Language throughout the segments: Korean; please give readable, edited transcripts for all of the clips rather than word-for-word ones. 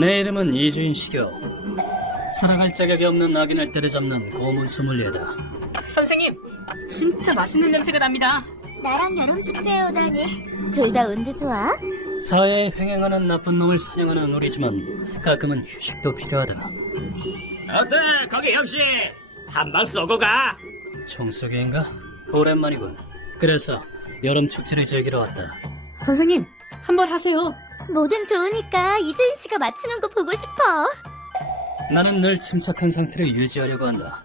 내 이름은 이주인 시교. 살아갈 자격이 없는 악인을 때려잡는 고문 소믈리에다. 선생님, 진짜 맛있는 냄새가 납니다. 나랑 여름 축제에 오다니 둘 다 운도 좋아? 사회에 횡행하는 나쁜 놈을 사냥하는 우리지만 가끔은 휴식도 필요하다. 어때, 거기 역시 한방 쏘고 가. 총쏘기인가? 오랜만이군. 그래서 여름 축제를 즐기러 왔다. 선생님, 한번 하세요. 뭐든 좋으니까 이주인 씨가 맞추는 거 보고 싶어. 나는 늘 침착한 상태를 유지하려고 한다.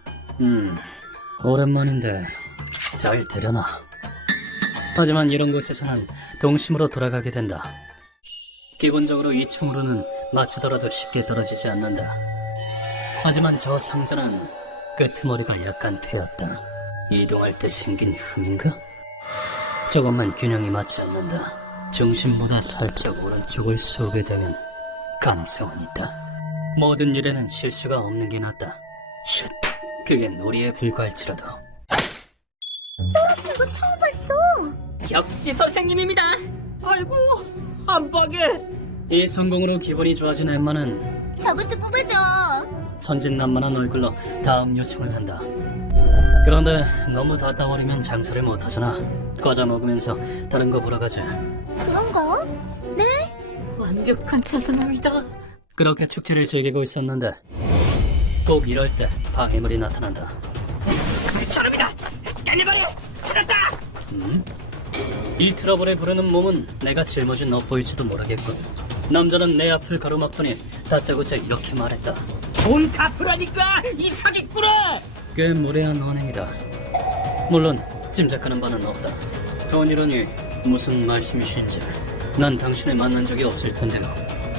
오랜만인데 잘 되려나? 하지만 이런 곳에서는 동심으로 돌아가게 된다. 기본적으로 이 총으로는 맞추더라도 쉽게 떨어지지 않는다. 하지만 저 상자는 끄트머리가 약간 패였다. 이동할 때 생긴 흠인가? 조금만 균형이 맞지 않는다. 중심보다 살짝 오른쪽을 쏘게 되면 가능성은 있다. 모든 일에는 실수가 없는 게 낫다. 슛! 그게 놀이에 불과할지라도. 떨어지는 거 처음 봤어. 역시 선생님입니다. 아이고, 한 방에. 이 성공으로 기분이 좋아진 엠마는 저것도 뽑아줘. 천진난만한 얼굴로 다음 요청을 한다. 그런데 너무 닫아버리면 장사를 못하잖아. 과자 먹으면서 다른 거 보러 가자. 그런가? 네? 완벽한 찬성입니다. 그렇게 축제를 즐기고 있었는데 꼭 이럴 때 방해물이 나타난다. 저놈이다. 까내버려. 찾았다. 이 트러블에 부르는 몸은 내가 짊어진 엿보일지도 모르겠군. 남자는 내 앞을 가로막더니 다짜고짜 이렇게 말했다. 돈 갚으라니까, 이 사기꾼아. 꽤 무례한 언행이다. 물론 짐작하는 바는 없다. 돈이라니 무슨 말씀이신지 난 당신을 만난 적이 없을 텐데요.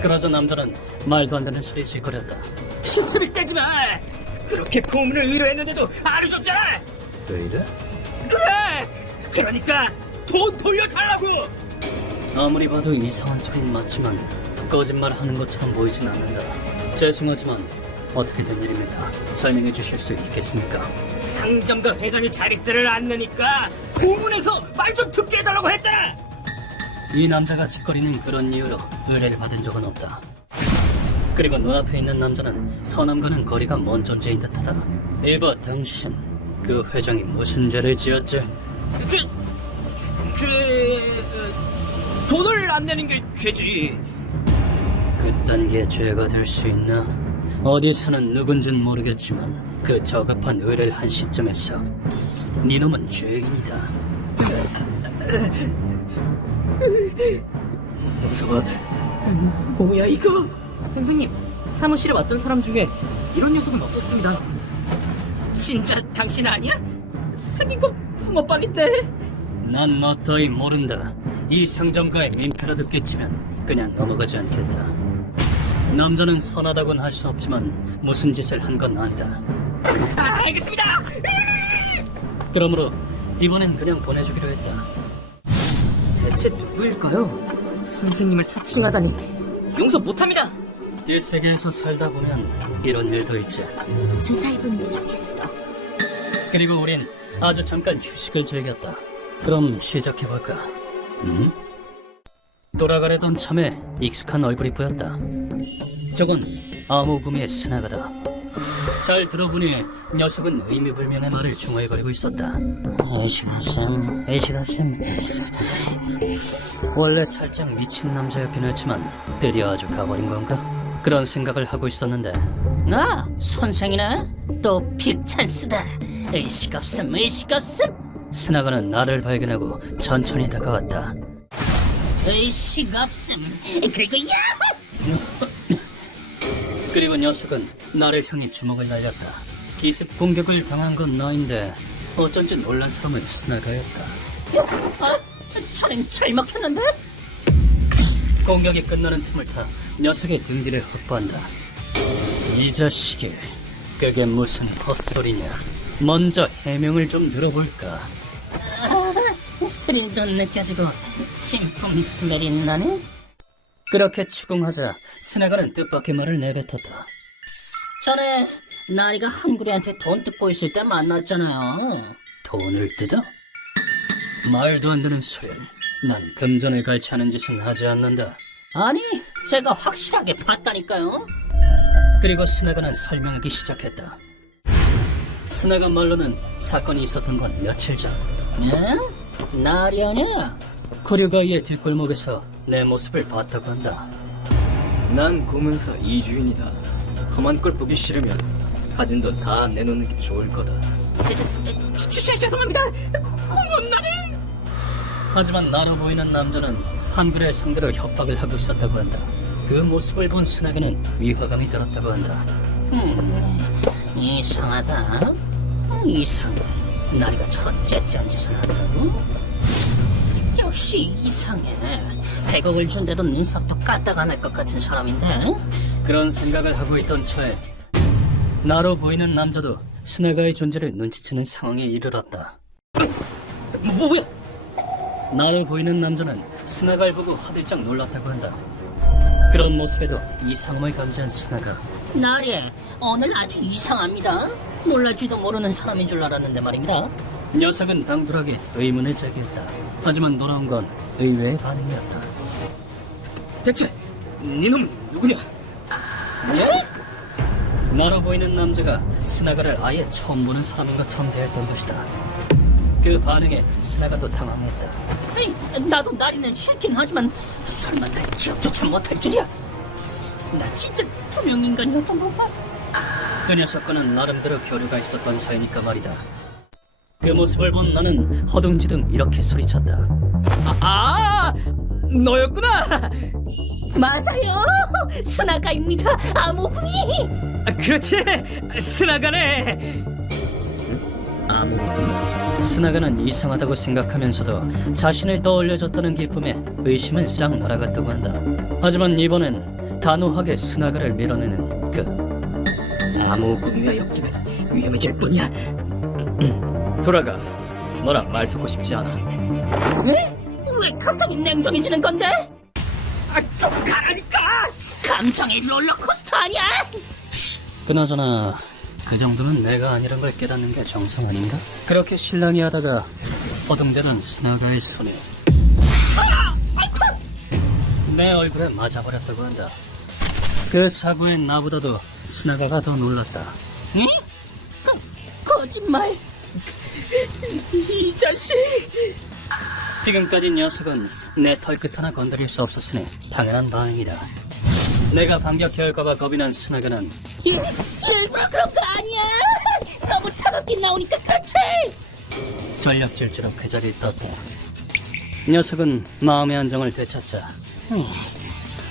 그러자 남자는 말도 안 되는 소리 짓거렸다. 시체를 떼지 마. 그렇게 고문을 의뢰했는데도 안 해줬잖아. 왜 이래? 그래. 그러니까 돈 돌려달라고. 아무리 봐도 이상한 소린 맞지만 거짓말하는 것처럼 보이진 않는다. 죄송하지만 어떻게 된 일입니까? 설명해 주실 수 있겠습니까? 상점가 회장이 자릿세를 안 내니까 고문에서 말 좀 듣게 해달라고 했잖아. 이 남자가 짓거리는 그런 이유로 의뢰를 받은 적은 없다. 그리고 눈앞에 있는 남자는 선함과는 거리가 먼 존재인 듯하다. 이봐 당신, 그 회장이 무슨 죄를 지었지? 돈을 안 내는 게 죄지. 그딴 게 죄가 될 수 있나? 어디서는 누군진 모르겠지만 그 저급한 의뢰를 한 시점에서 니놈은 죄인이다. 무서워. 뭐야 이거? 선생님, 사무실에 왔던 사람 중에 이런 녀석은 없었습니다. 진짜 당신 아니야? 생긴 거 붕어빵인데. 난 너 따위 모른다. 이 상점가의 민폐라도 끼치면 그냥 넘어가지 않겠다. 남자는 선하다곤 할 수 없지만 무슨 짓을 한 건 아니다. 알겠습니다. 그러므로 이번엔 그냥 보내주기로 했다. 대체 누구일까요? 선생님을 사칭하다니 용서 못합니다. 딜세계에서 살다 보면 이런 일도 있지. 조사해보는 게 좋겠어. 그리고 우린 아주 잠깐 휴식을 즐겼다. 그럼 시작해볼까? 돌아가려던 참에 익숙한 얼굴이 보였다. 저건 암호구미의 스나가다. 잘 들어보니 녀석은 의미불명의 말을 중얼거리고 있었다. 에이시라쌤. 원래 살짝 미친 남자였긴 했지만 드디어 아주 가버린 건가? 그런 생각을 하고 있었는데 아, 선생이네? 또 픽 찬스다. 의식 없음. 스나가는 나를 발견하고 천천히 다가왔다. 의식 없음. 그리고 야! 그리고 녀석은 나를 향해 주먹을 날렸다. 기습 공격을 당한 건 나인데 어쩐지 놀란 사람은 스나가였다. 아, 잘 먹혔는데? 공격이 끝나는 틈을 타 녀석의 등 뒤를 확보한다. 이 자식이 그게 무슨 헛소리냐. 먼저 해명을 좀 들어볼까. 스릴도 느껴지고 진품 스멜이 나네? 그렇게 추궁하자 스나가는 뜻밖의 말을 내뱉었다. 전에 나리가 한구리한테 돈 뜯고 있을 때 만났잖아요. 돈을 뜯어? 말도 안 되는 소리. 난 금전을 갈취하는 짓은 하지 않는다. 아니, 제가 확실하게 봤다니까요. 그리고 스나가는 설명하기 시작했다. 스나가 말로는 사건이 있었던 건 며칠 전. 네? 날이 아니야. 코류가이의 뒷골목에서 내 모습을 봤다고 한다. 난 고문서 이주인이다. 험한 걸 보기 싫으면 가진 돈 다 내놓는 게 좋을 거다. 죄송합니다. 고문나님. 하지만 나로 보이는 남자는 한글의 상대로 협박을 하고 있었다고 한다. 그 모습을 본 스나가는 위화감이 들었다고 한다. 이상하다. 이상해. 나리가 첫째 짠짓을 한다고? 역시 이상해. 100억을 준데도 눈썹도 까딱 안 할 것 같은 사람인데? 그런 생각을 하고 있던 차에 나로 보이는 남자도 스나가의 존재를 눈치채는 상황에 이르렀다. 뭐야? 나로 보이는 남자는 스나가를 보고 화들짝 놀랐다고 한다. 그런 모습에도 이상함을 감지한 스나가 나리, 오늘 아주 이상합니다. 놀랄지도 모르는 사람인 줄 알았는데 말입니다. 녀석은 당돌하게 의문을 제기했다. 하지만 돌아온 건 의외의 반응이었다. 대체 니놈 누구냐? 예? 나로 보이는 남자가 스나가를 아예 처음 보는 사람인 것처럼 대했던 것이다. 그 반응에 스나가도 당황했다. 에이, 나도 나리는 싫긴 하지만 설마 날 기억조차 못할 줄이야. 나 진짜 투명인간이었던 건가? 그 녀석과는 나름대로 교류가 있었던 사이니까 말이다. 그 모습을 본 나는 허둥지둥 이렇게 소리쳤다. 너였구나. 맞아요, 스나가입니다. 아모군이. 그렇지. 스나가네. 스나가는 이상하다고 생각하면서도 자신을 떠올려줬다는 기쁨에 의심은 싹 날아갔다고 한다. 하지만 이번엔 단호하게 스나가를 밀어내는 그 아무 꿈이나 엮이면 위험해질 뿐이야. 돌아가. 너랑 말 섞고 싶지 않아. 에? 왜 갑자기 냉정해지는 건데? 좀 가라니까. 감정의 롤러코스터 아니야? 그나저나 그 정도는 내가 아니란 걸 깨닫는 게 정상 아닌가? 그렇게 실랑이 하다가 허둥대는 스나가의 손이 내 얼굴에 맞아버렸다고 한다. 그 사고엔 나보다도 스나가가 더 놀랐다. 응? 거짓말. 이 자식. 지금까지 녀석은 내 털끝 하나 건드릴 수 없었으니 당연한 반응이다. 내가 반격해할까봐 겁이 난 스나가는 일부러 그런 거 아니야. 너무 차갑게 나오니까 그렇지. 전력 질주로 그 자리를 떴다. 녀석은 마음의 안정을 되찾자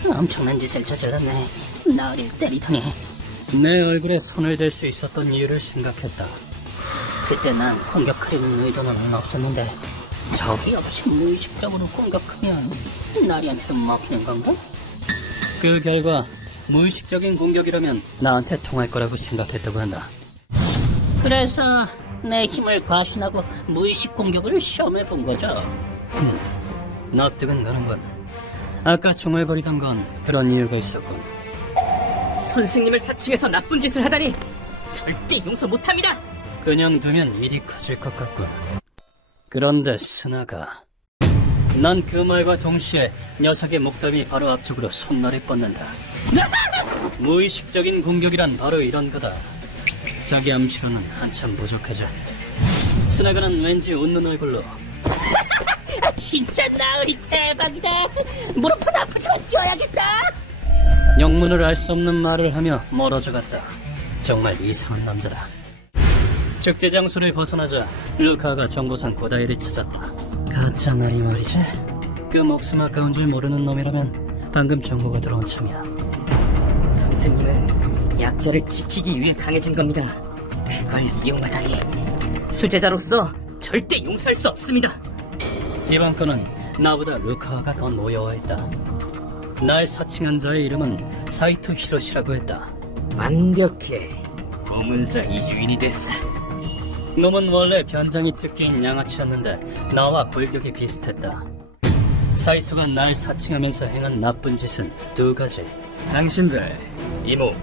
엄청난 짓을 저질렀네. 나를 때리더니. 내 얼굴에 손을 댈 수 있었던 이유를 생각했다. 그때 난 공격하려는 의도는 없었는데 적이 없이 무의식적으로 공격하면 나리한테도 먹히는 건가? 그 결과 무의식적인 공격이라면 나한테 통할 거라고 생각했다고 한다. 그래서 내 힘을 과신하고 무의식 공격을 시험해 본 거죠. 납득은 가는군. 아까 중얼거리던 건 그런 이유가 있었군. 선생님을 사칭해서 나쁜 짓을 하다니 절대 용서 못합니다. 그냥 두면 일이 커질 것 같군. 그런데 스나가 난 그 말과 동시에 녀석의 목덜미 바로 앞쪽으로 손날이 뻗는다. 무의식적인 공격이란 바로 이런 거다. 자기 암시로는 한참 부족하죠. 스나가는 왠지 웃는 얼굴로 진짜 나으리 대박이다. 무릎은 아프지만 뛰어야겠다. 영문을 알 수 없는 말을 하며 멀어져 갔다. 정말 이상한 남자다. 축제 장소를 벗어나자 루카가 정보상 고다이를 찾았다. 가짜 날이 말이지. 그 목숨 아까운 줄 모르는 놈이라면 방금 정보가 들어온 참이야. 선생님은 약자를 지키기 위해 강해진 겁니다. 그걸 이용하다니 수제자로서 절대 용서할 수 없습니다. 이번 건은 나보다 루카가 더 노여워했다. 날 사칭한 자의 이름은 사이토 히로시라고 했다. 완벽해. 고문사 이주인이 됐어. 놈은 원래 변장이 특기인 양아치였는데 나와 골격이 비슷했다. 사이토가 날 사칭하면서 행한 나쁜 짓은 두 가지. 당신들 이모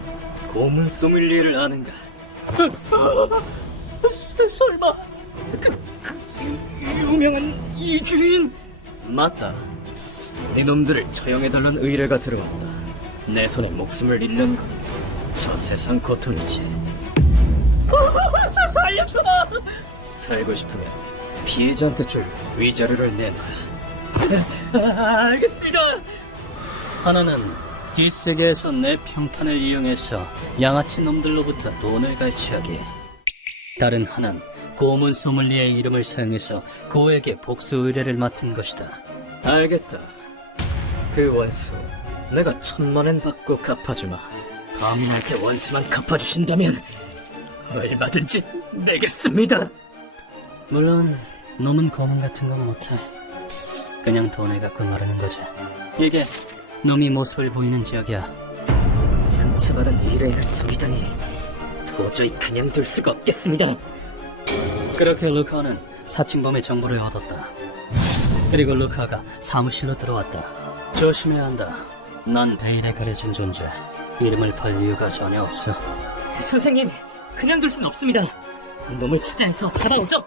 고문 소믈리에를 아는가? 설마 그 유명한 이주인? 맞다. 네 놈들을 처형해달라는 의뢰가 들어왔다. 내 손에 목숨을 잃는 건 저 세상 고통이지. 살려줘! 살고 싶으면 피해자한테 줄 위자료를 내놔라. 알겠습니다. 하나는 뒷세계에서 내 평판을 이용해서 양아치 놈들로부터 돈을 갈취하기. 다른 하나는 고문 소믈리에의 이름을 사용해서 고에게 복수 의뢰를 맡은 것이다. 알겠다. 그 원수 내가 1,000만 원 받고 갚아주마. 범인할 때 원수만 갚아주신다면 얼마든지 내겠습니다. 물론 놈은 고문 같은 건 못해. 그냥 돈을 갖고 마르는 거지. 이게 놈이 모습을 보이는 지역이야. 상처받은 의뢰인을 속이다니 도저히 그냥 둘 수가 없겠습니다. 그렇게 루카는 사칭범의 정보를 얻었다. 그리고 루카가 사무실로 들어왔다. 조심해야 한다. 난 베일에 가려진 존재. 이름을 팔 이유가 전혀 없어. 선생님, 그냥 둘 순 없습니다. 놈을 찾아내서 잡아오죠.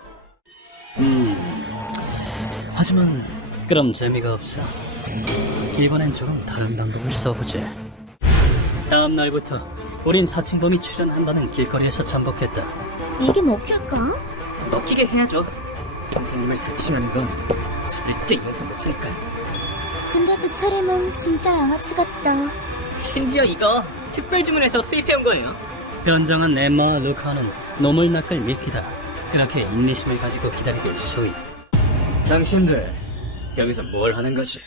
하지만 그럼 재미가 없어. 이번엔 조금 다른 방법을 써보지. 다음 날부터 우린 사칭범이 출연한다는 길거리에서 잠복했다. 이게 먹힐까? 먹히게 해야죠. 선생님을 사칭하는 건 절대 용서 못하니까요. 근데 그 차림은 진짜 양아치 같다. 심지어 이거 특별 주문해서 수입해온 거예요. 변장한 엠마와 루카는 놈을 낚을 미끼다. 그렇게 인내심을 가지고 기다리길 수입. 당신들 여기서 뭘 하는 거지?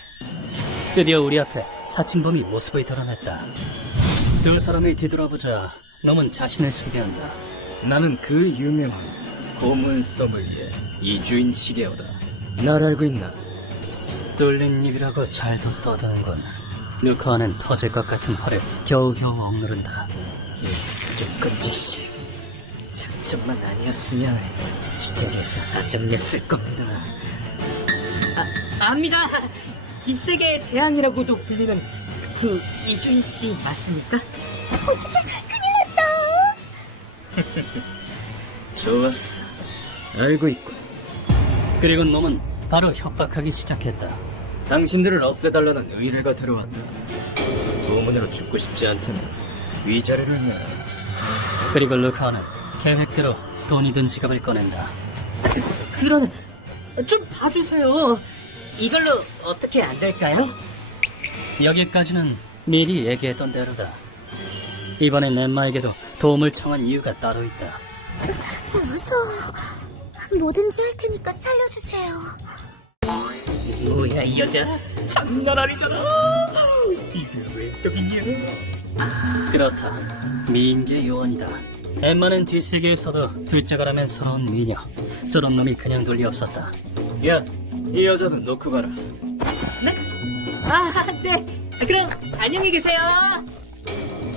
드디어 우리 앞에 사칭범이 모습을 드러냈다. 두 사람을 뒤돌아보자 놈은 자신을 소개한다. 나는 그 유명한 고문 소믈리에 이주인 시게오다. 날 알고 있나? 뚫린 입이라고 잘도 떠드는군. 루카는 터질 것 같은 화를 겨우겨우 억누른다. 이 사기꾼 자식. 작전만 아니었으면 시작에서 아장냈을 겁니다. 압니다. 뒷세계의 재앙이라고도 불리는 그 이주인 씨 맞습니까? 좋았어. 알고 있군. 그리고 놈은 바로 협박하기 시작했다. 당신들을 없애달라는 의뢰가 들어왔다. 고문으로 죽고 싶지 않다면 위자료를 내라. 그리고 루카는 계획대로 돈이든 지갑을 꺼낸다. 그러네. 좀 봐주세요. 이걸로 어떻게 안 될까요? 여기까지는 미리 얘기했던 대로다. 이번엔 엠마에게도 도움을 청한 이유가 따로 있다. 무서워. 뭐든지 할 테니까 살려주세요. 뭐야 이 여자? 장난 아니잖아. 이게 왜 떡이냐? 그렇다. 미인계 요원이다. 엠마는 뒷세계에서도 둘째가라면 서러운 미녀. 저런 놈이 그냥 둘 리 없었다. 야, 이 여자는 놓고 가라. 네? 네. 그럼 안녕히 계세요.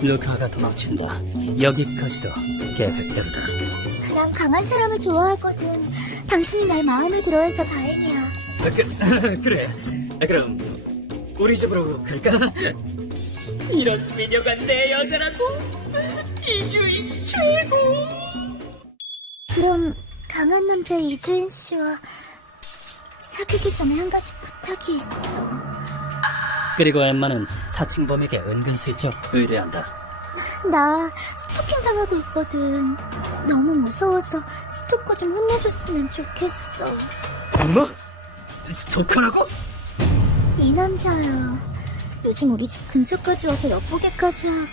루카가 도망친다. 여기까지도 계획대로다. 난 강한 사람을 좋아하거든. 당신이 날 마음에 들어해서 다행이야. 그래. 그럼 우리 집으로 갈까? 이런 미녀가 내 여자라고? 이주인 최고. 그럼 강한 남자 이주인 씨와 사귀기 전에 한 가지 부탁이 있어. 그리고 엠마는 사칭범에게 은근슬쩍 의뢰한다. 나 스토킹 당하고 있거든. 너무 무서워서 스토커 좀 혼내줬으면 좋겠어. 뭐? 스토커라고? 이 남자야. 요즘 우리 집 근처까지 와서 엿보기까지 하고.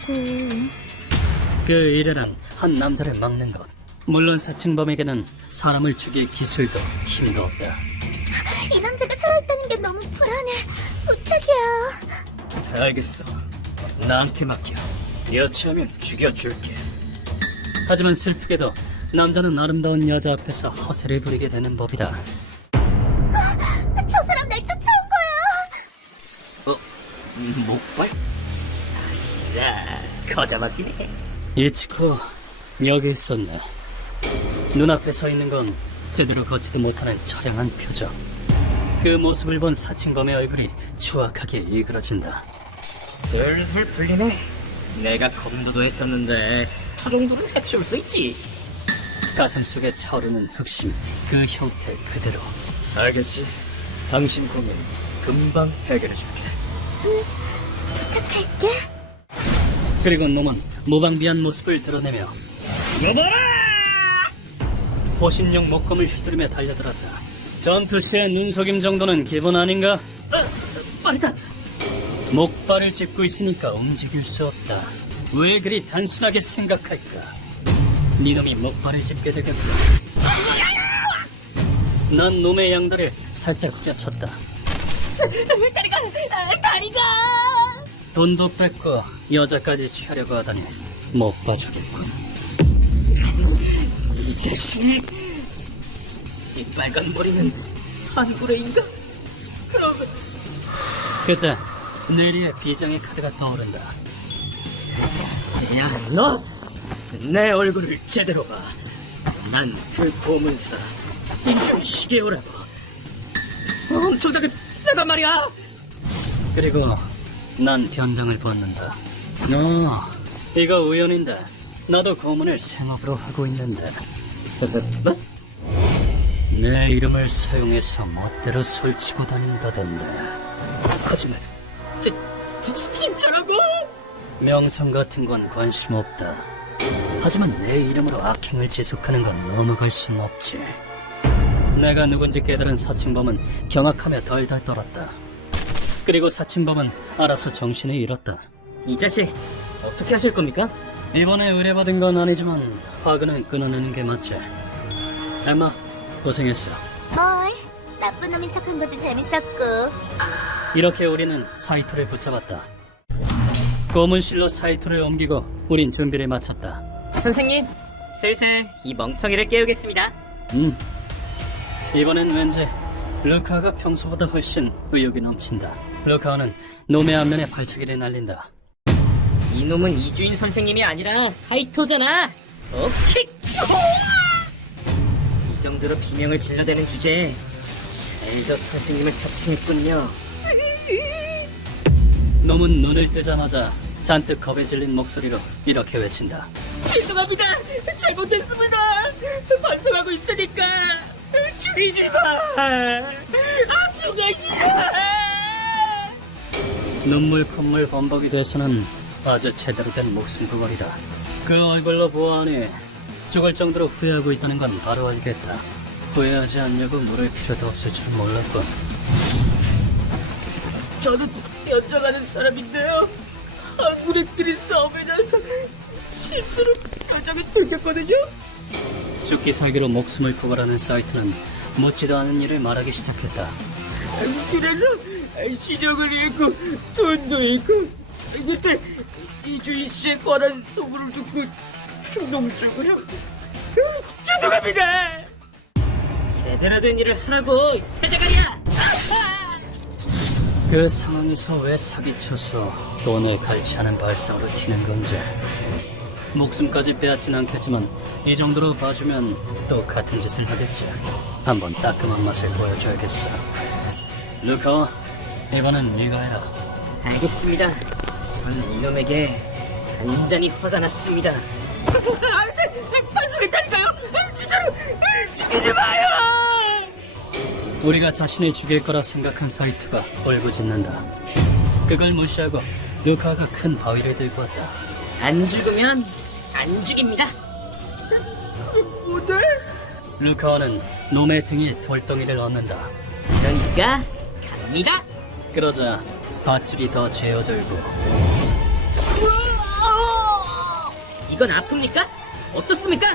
그 의뢰란 한 남자를 막는 것. 물론 사칭범에게는 사람을 죽일 기술도 힘도 없다. 이 남자가 살아있다는 게 너무 불안해. 부탁이야. 알겠어. 나한테 맡겨. 여차하면 죽여줄게. 하지만 슬프게도 남자는 아름다운 여자 앞에서 허세를 부리게 되는 법이다. 저 사람 날 쫓아온 거야. 목발? 아싸, 거저 맡기네. 이치코, 여기 있었네. 눈앞에 서 있는 건 제대로 걷지도 못하는 처량한 표정. 그 모습을 본 사칭범의 얼굴이 추악하게 일그러진다. 슬슬 풀리네. 내가 검도도 했었는데 저 정도는 해치울 수 있지. 가슴속에 차오르는 흑심, 그 형태 그대로. 알겠지. 당신 공연 금방 해결해줄게. 부탁할게. 그리고 놈은 무방비한 모습을 드러내며 호신용 목검을 휘두르며 달려들었다. 전투시의 눈속임 정도는 기본 아닌가? 빠르다. 목발을 짚고 있으니까 움직일 수 없다. 왜 그리 단순하게 생각할까? 네놈이 목발을 짚게 되겠다. 난 놈의 양다리를 살짝 후려쳤다. 다리가! 돈도 뺏고 여자까지 취하려고 하다니 못 봐주겠군. 이 자식. 이 빨간 머리는 한구레인가? 그럼 그때 내리의 비장의 카드가 떠오른다. 야, 너! 내 얼굴을 제대로 봐. 난 그 고문사 이준 시게오라고. 엄청나게 비싸단 말이야. 그리고 난 변장을 벗는다. 이거 우연인데 나도 고문을 생업으로 하고 있는데 뭐? 내 이름을 사용해서 멋대로 설치고 다닌다던데. 거짓말. 진짜라고? 명성 같은 건 관심 없다. 하지만 내 이름으로 악행을 지속하는 건 넘어갈 순 없지. 내가 누군지 깨달은 사칭범은 경악하며 덜덜 떨었다. 그리고 사칭범은 알아서 정신을 잃었다. 이 자식 어떻게 하실 겁니까? 이번에 의뢰받은 건 아니지만 화근은 끊어내는 게 맞지. 엠마, 고생했어. 뭘? 나쁜 놈인 척한 것도 재밌었고. 이렇게 우리는 사이토를 붙잡았다. 고문실로 사이토를 옮기고 우린 준비를 마쳤다. 선생님, 슬슬 이 멍청이를 깨우겠습니다. 이번엔 왠지 루카가 평소보다 훨씬 의욕이 넘친다. 루카는 놈의 앞면에 발차기를 날린다. 이놈은 이주인 선생님이 아니라 사이토잖아. 오킥! 이 정도로 비명을 질러대는 주제에 잘도 선생님을 사칭했군요. 놈은 눈을 뜨자마자 잔뜩 겁에 질린 목소리로 이렇게 외친다. 죄송합니다. 잘못했습니다. 반성하고 있으니까 죽이지 마. 아프가 싫어. 눈물 콧물 범벅이 돼서는 아주 제대로 된 목숨 부걸이다. 그 얼굴로 보아하니 죽을 정도로 후회하고 있다는 건 바로 알겠다. 후회하지 않냐고 물을 필요도 없을 줄 몰랐군. 저는 연장하는 사람인데요. 한구레끼리 싸움을 나서 실수로 표정을 들켰거든요. 죽기 살기로 목숨을 구걸하는 사이트는 묻지도 않은 일을 말하기 시작했다. 그래서 시력을 잃고 돈도 잃고 그때 이주인 씨의 권한 소문을 듣고 충동적으로 죄송합니다. 제대로 된 일을 하라고 이 세대가리야. 그 상황에서 왜 사기쳐서 돈을 갈취하는 발상으로 튀는 건지. 목숨까지 빼앗진 않겠지만 이 정도로 봐주면 또 같은 짓을 하겠지. 한번 따끔한 맛을 보여줘야겠어. 루카, 이번엔 네가 해라. 알겠습니다. 전 이놈에게 단단히 화가 났습니다. 안돼! 반성했다니까요! 진짜로! 죽이지 마요! 우리가 자신을 죽일 거라 생각한 사이트가 울부짖는다. 그걸 무시하고 루카가 큰 바위를 들고 왔다. 안 죽으면 안 죽입니다. 뭐네? 루카와는 놈의 등에 돌덩이를 얻는다. 그러니까 갑니다. 그러자 밧줄이 더 죄어들고 이건 아픕니까? 어떻습니까?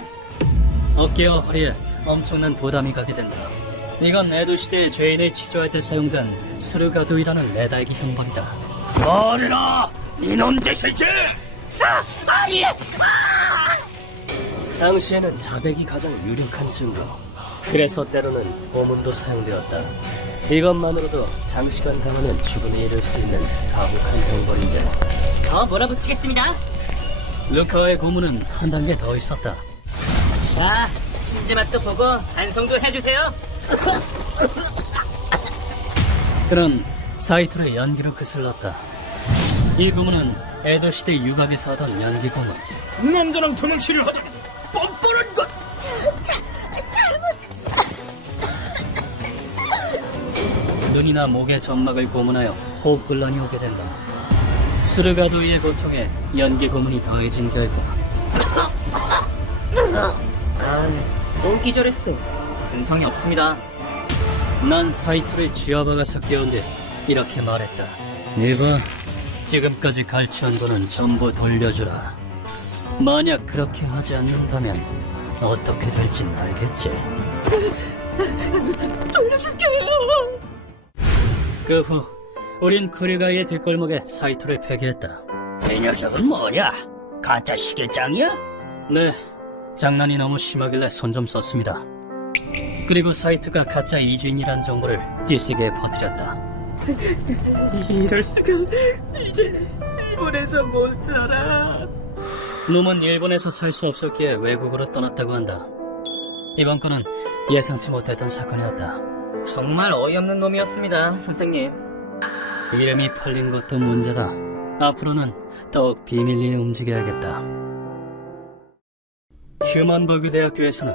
어깨와 허리에 엄청난 부담이 가게 된다. 이건 에도 시대의 죄인을 취조할 때 사용된 수르가두이라는 메달기 형벌이다. 어리라! 이놈 자식들! 당시에는 자백이 가장 유력한 증거. 그래서 때로는 고문도 사용되었다. 이것만으로도 장시간 강화는 죽음에 이를 수 있는 가혹한 형벌인데 더 몰아붙이겠습니다. 루카와의 고문은 한 단계 더 있었다. 자, 신제맛도 보고 반성도 해주세요. 그런 사이토의 연기로 그슬렀다. 이 고문은 에도 시대 유학에서 하던 연기 고문. 남자랑 도망치려 하다가 뻔뻔한 것! 등이나 목의 점막을 고문하여 호흡곤란이 오게 된다. 스르가도이의 고통에 연기 고문이 더해진 결과 또 기절했어. 근성이 없습니다. 난 사이토를 쥐어박아서 깨운 뒤 이렇게 말했다. 이봐, 지금까지 갈취한 돈은 전부 돌려주라. 만약 그렇게 하지 않는다면 어떻게 될진 알겠지? 돌려줄게요. 그 후 우린 쿠리가이의 뒷골목에 사이토를 폐기했다. 이 녀석은 뭐냐? 가짜 시계장이야? 네, 장난이 너무 심하길래 손 좀 썼습니다. 그리고 사이트가 가짜 이주인이란 정보를 띠세게에 퍼뜨렸다. 이럴 수가. 이제 일본에서 못 살아. 놈은 일본에서 살 수 없었기에 외국으로 떠났다고 한다. 이번 건은 예상치 못했던 사건이었다. 정말 어이없는 놈이었습니다, 선생님. 이름이 팔린 것도 문제다. 앞으로는 더욱 비밀리에 움직여야겠다. 휴먼버그 대학교에서는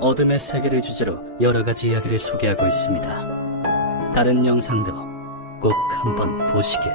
어둠의 세계를 주제로 여러 가지 이야기를 소개하고 있습니다. 다른 영상도 꼭 한번 보시길.